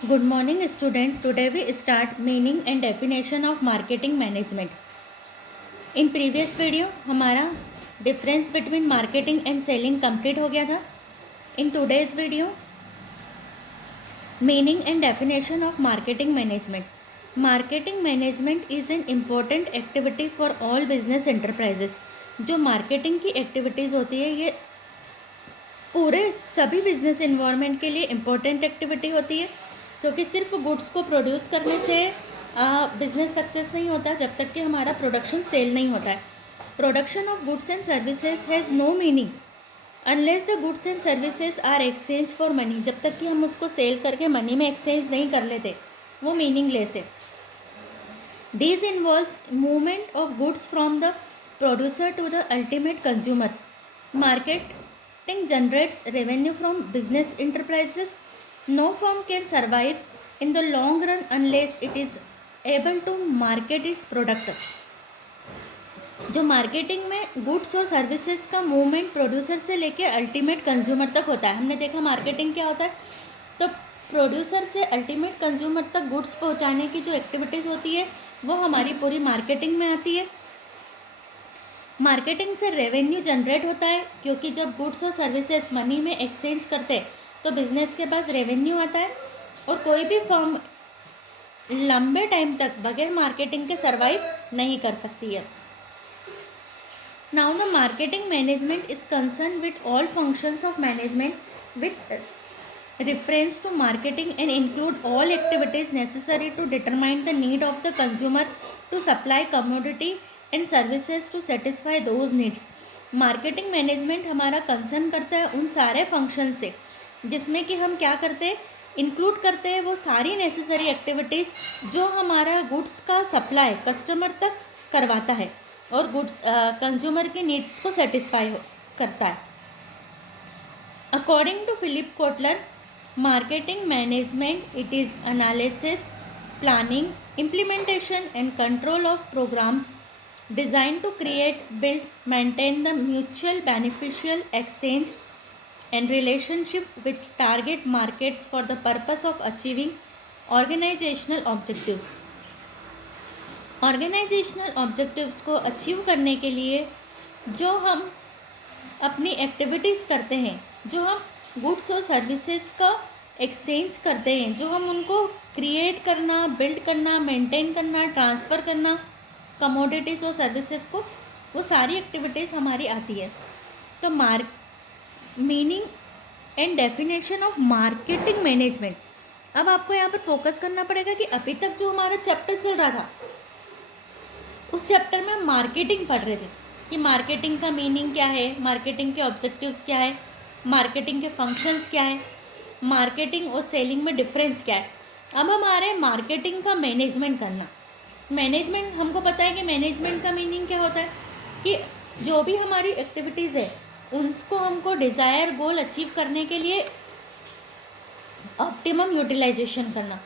Good morning student. Today we start meaning and definition of marketing management. In previous video हमारा difference between marketing and selling complete हो गया था. In today's video meaning and definition of marketing management. Marketing management is an important activity for all business enterprises. जो marketing की activities होती है ये पूरे सभी बिजनेस इन्वायरमेंट के लिए इम्पोर्टेंट एक्टिविटी होती है, क्योंकि सिर्फ गुड्स को प्रोड्यूस करने से बिजनेस सक्सेस नहीं होता जब तक कि हमारा प्रोडक्शन सेल नहीं होता है. Production of goods and services has no meaning unless the goods and services are exchange for money. जब तक कि हम उसको सेल करके मनी में एक्सचेंज नहीं कर लेते वो मीनिंगलेस है. These involves movement of goods from the producer to the ultimate consumers. Marketing generates revenue from business enterprises. No firm can survive in the long run unless it is able to market its product. जो marketing में goods और services का movement producer से लेके ultimate consumer तक होता है. हमने देखा मार्केटिंग क्या होता है, तो प्रोड्यूसर से अल्टीमेट कंज्यूमर तक गुड्स पहुंचाने की जो एक्टिविटीज़ होती है वो हमारी पूरी मार्केटिंग में आती है. मार्केटिंग से रेवेन्यू जनरेट होता है, क्योंकि जब गुड्स और सर्विसेज मनी में एक्सचेंज करते हैं तो बिजनेस के पास रेवेन्यू आता है, और कोई भी फर्म लंबे टाइम तक बगैर मार्केटिंग के सर्वाइव नहीं कर सकती है. Now the marketing management is concern with all functions of management with reference to marketing and include all activities necessary to determine the need of the consumer to supply commodity and services to satisfy those needs. Marketing management हमारा concern करता है उन सारे function से जिसमें कि हम क्या करते हैं, इंक्लूड करते हैं वो सारी नेसेसरी एक्टिविटीज़ जो हमारा गुड्स का सप्लाई कस्टमर तक करवाता है और गुड्स कंज्यूमर की नीड्स को सेटिस्फाई करता है. According to Philip Kotler, marketing management it is analysis, planning, implementation and control of programs designed to create, build, maintain the mutual beneficial exchange and relationship with target markets for the purpose of achieving organizational objectives. Organizational objectives को achieve करने के लिए जो हम अपनी activities करते हैं, जो हम गुड्स और सर्विसेज का एक्सचेंज करते हैं, जो हम उनको क्रिएट करना, बिल्ड करना, मेंटेन करना, ट्रांसफ़र करना कमोडिटीज़ और सर्विसेज को, वो सारी एक्टिविटीज़ हमारी आती है. तो meaning and definition of marketing management. अब आपको यहाँ पर फोकस करना पड़ेगा कि अभी तक जो हमारा चैप्टर चल रहा था उस चैप्टर में हम मार्केटिंग पढ़ रहे थे कि मार्केटिंग का मीनिंग क्या है, मार्केटिंग के ऑब्जेक्टिव्स क्या है, मार्केटिंग के फंक्शंस क्या है, मार्केटिंग और सेलिंग में डिफरेंस क्या है. अब हम आ रहे हैं मार्केटिंग का मैनेजमेंट करना. मैनेजमेंट हमको पता है कि मैनेजमेंट का मीनिंग क्या होता है कि जो भी हमारी एक्टिविटीज़ है उसको हमको डिज़ायर गोल अचीव करने के लिए ऑप्टिमम यूटिलाइजेशन करना.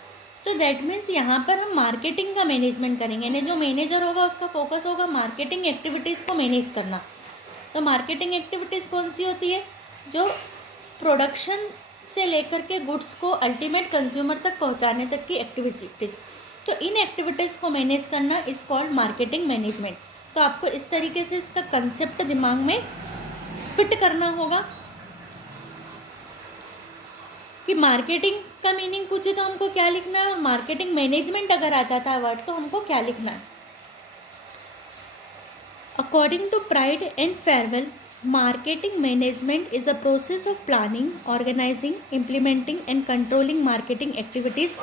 तो दैट मीन्स यहाँ पर हम मार्केटिंग का मैनेजमेंट करेंगे, यानी जो मैनेजर होगा उसका फोकस होगा मार्केटिंग एक्टिविटीज़ को मैनेज करना. तो मार्केटिंग एक्टिविटीज़ कौन सी होती है, जो प्रोडक्शन से लेकर के गुड्स को अल्टीमेट कंज्यूमर तक पहुंचाने तक की एक्टिविटीज़. तो इन एक्टिविटीज़ को मैनेज करना इज़ कॉल्ड मार्केटिंग मैनेजमेंट. तो आपको इस तरीके से इसका कंसेप्ट दिमाग में फिट करना होगा कि मार्केटिंग का मीनिंग पूछे तो हमको क्या लिखना है, और मार्केटिंग मैनेजमेंट अगर आ जाता है वर्ड तो हमको क्या लिखना है. According to Pride and Ferrell, marketing management is a process of planning, organizing, implementing and controlling marketing activities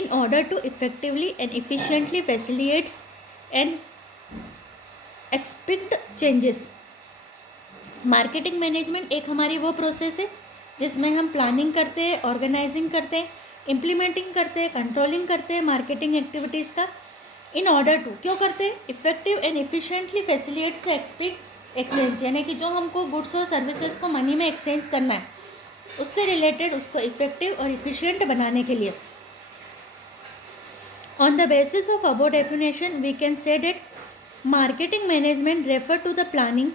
in order to effectively and efficiently facilitates and expect changes. Marketing management एक हमारी वो process है जिसमें हम planning करते हैं, organising करते हैं, इम्प्लीमेंटिंग करते हैं, कंट्रोलिंग करते हैं मार्केटिंग एक्टिविटीज़ का. इन ऑर्डर टू क्यों करते हैं, effective and efficiently facilitates expect exchange, यानी कि जो हमको गुड्स और सर्विसेज को मनी में एक्सचेंज करना है उससे रिलेटेड उसको इफेक्टिव और इफिशिएंट बनाने के लिए. On the basis of above definition we can say that marketing management refer to the planning,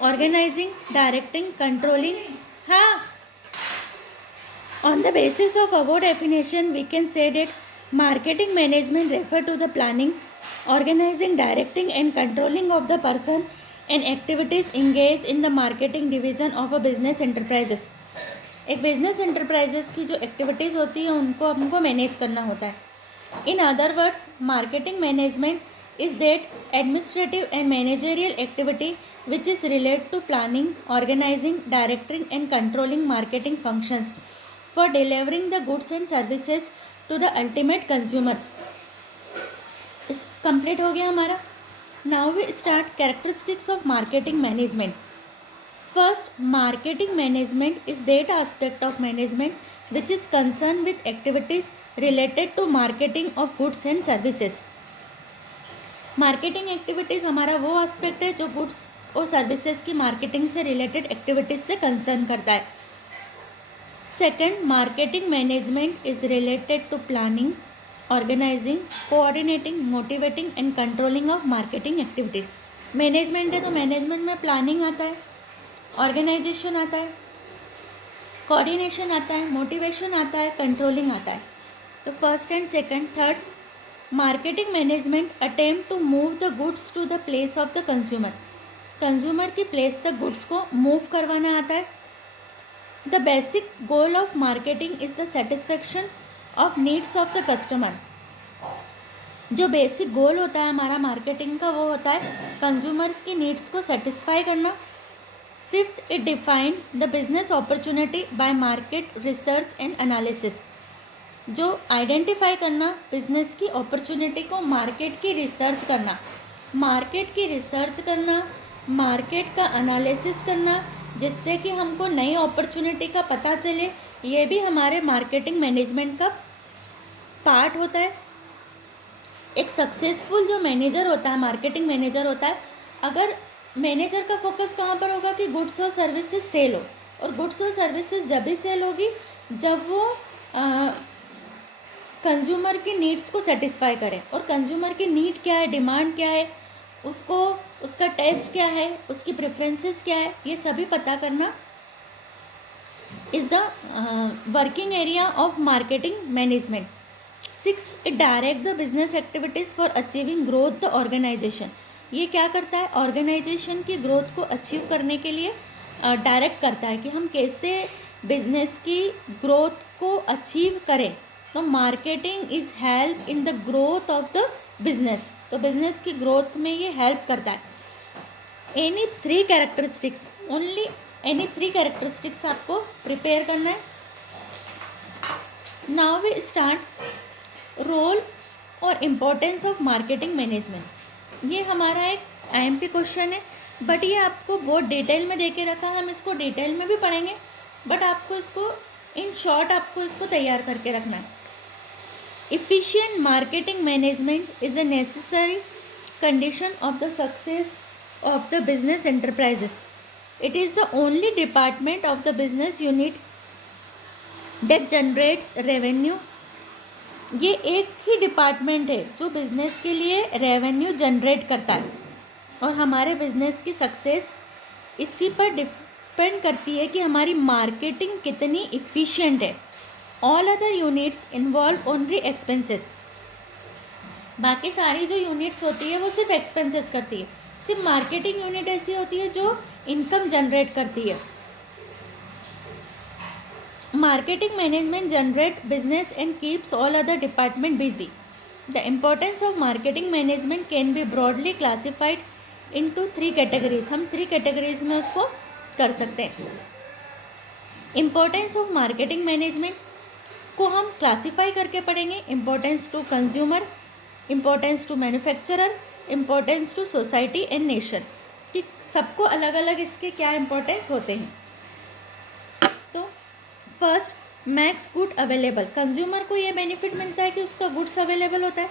organizing, directing, controlling. हाँ On the basis of above definition, we can say that marketing management refer to the planning, organizing, directing and controlling of the person and activities engaged in the marketing division of a business enterprises. एक business enterprises की जो activities होती है उनको हमको manage करना होता है. In other words, marketing management is that administrative and managerial activity which is related to planning, organizing, directing and controlling marketing functions for delivering the goods and services to the ultimate consumers. इस complete हो गया हमारा. Now we start characteristics of marketing management. First, marketing management is that aspect of management which is concern with activities related to marketing of goods and services. Marketing activities हमारा वो aspect है जो goods और services की marketing से related activities से concern करता है. Second, marketing management is related to planning, organizing, coordinating, motivating and controlling of marketing activities. Management है तो मैनेजमेंट में प्लानिंग आता है, ऑर्गेनाइजेशन आता है, कोऑर्डिनेशन आता है, मोटिवेशन आता है, कंट्रोलिंग आता है. तो first and second. Third, marketing management attempt to move the goods to the place of the consumer. Consumer की प्लेस तक गुड्स को मूव करवाना आता है. The basic goal of marketing is the satisfaction of needs of the customer. जो basic goal होता है हमारा मार्केटिंग का वो होता है कंज्यूमर्स की नीड्स को सेटिस्फाई करना. Fifth, it define the business opportunity bye market research and analysis. जो आइडेंटिफाई करना बिजनेस की अपॉर्चुनिटी को, मार्केट की रिसर्च करना, मार्केट की रिसर्च करना, मार्केट का एनालिसिस करना जिससे कि हमको नई अपॉर्चुनिटी का पता चले, ये भी हमारे मार्केटिंग मैनेजमेंट का पार्ट होता है. एक सक्सेसफुल जो मैनेजर होता है, मार्केटिंग मैनेजर होता है, अगर मैनेजर का फोकस कहाँ पर होगा कि गुड्स और सर्विसेज सेल हो. और गुड्स और सर्विसेज जब भी सेल होगी जब वो कंज्यूमर की नीड्स को सेटिस्फाई करे. और कंज्यूमर की नीड क्या है, डिमांड क्या है, उसको उसका टेस्ट क्या है, उसकी प्रेफरेंसेस क्या है, ये सभी पता करना is the working area of marketing management. Six, it direct the business activities for achieving growth the organization. ये क्या करता है, ऑर्गेनाइजेशन की ग्रोथ को अचीव करने के लिए डायरेक्ट करता है कि हम कैसे बिजनेस की ग्रोथ को अचीव करें. तो marketing is help in the growth of the business. तो बिजनेस की ग्रोथ में ये हेल्प करता है. Any three characteristics, only any three characteristics आपको प्रिपेयर करना है. नाउ वी स्टार्ट रोल और इम्पोर्टेंस ऑफ मार्केटिंग मैनेजमेंट. ये हमारा एक IMP क्वेश्चन है, बट ये आपको बहुत डिटेल में दे के रखा है. हम इसको डिटेल में भी पढ़ेंगे, बट आपको इसको इन शॉर्ट आपको इसको तैयार करके रखना है. Efficient marketing management is a necessary condition of the success of the business enterprises. It is the only department of the business unit that generates revenue. ये एक ही डिपार्टमेंट है जो बिजनेस के लिए रेवेन्यू जनरेट करता है. और हमारे बिजनेस की सक्सेस इसी पर डिपेंड करती है कि हमारी मार्केटिंग कितनी इफ़िशिएंट है. All other units involve only expenses. बाकी सारी जो यूनिट्स होती है वो सिर्फ एक्सपेंसेस करती है. सिर्फ मार्केटिंग यूनिट ऐसी होती है जो इनकम जनरेट करती है. Marketing management generate business and keeps all other department busy. The importance of marketing management can be broadly classified into three categories. हम थ्री कैटेगरीज में उसको कर सकते हैं. इम्पोर्टेंस ऑफ मार्केटिंग मैनेजमेंट को हम क्लासीफाई करके पढ़ेंगे. Importance to consumer, importance to manufacturer, importance to society and nation, कि सबको अलग अलग इसके क्या इम्पोर्टेंस होते हैं. तो first, max good available. Consumer को ये बेनिफिट मिलता है कि उसका गुड्स अवेलेबल होता है.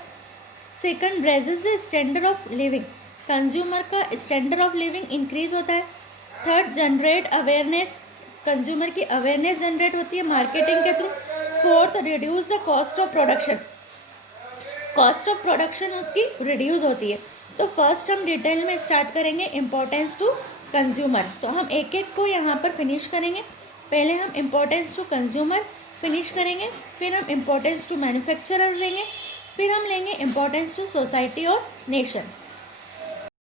Second, raises the standard of living. Consumer का स्टैंडर्ड ऑफ लिविंग इंक्रीज होता है. Third, generate awareness. कंज्यूमर की अवेयरनेस जनरेट होती है मार्केटिंग के through. Fourth, reduce the cost of production. Cost of production उसकी रिड्यूस होती है. तो फर्स्ट हम डिटेल में स्टार्ट करेंगे इम्पोर्टेंस टू कंज्यूमर. तो हम एक एक को यहाँ पर फिनिश करेंगे. पहले हम इम्पोर्टेंस टू कंज्यूमर फिनिश करेंगे, फिर हम इम्पोर्टेंस टू मैन्युफैक्चरर लेंगे, फिर हम लेंगे इम्पोर्टेंस टू सोसाइटी और नेशन।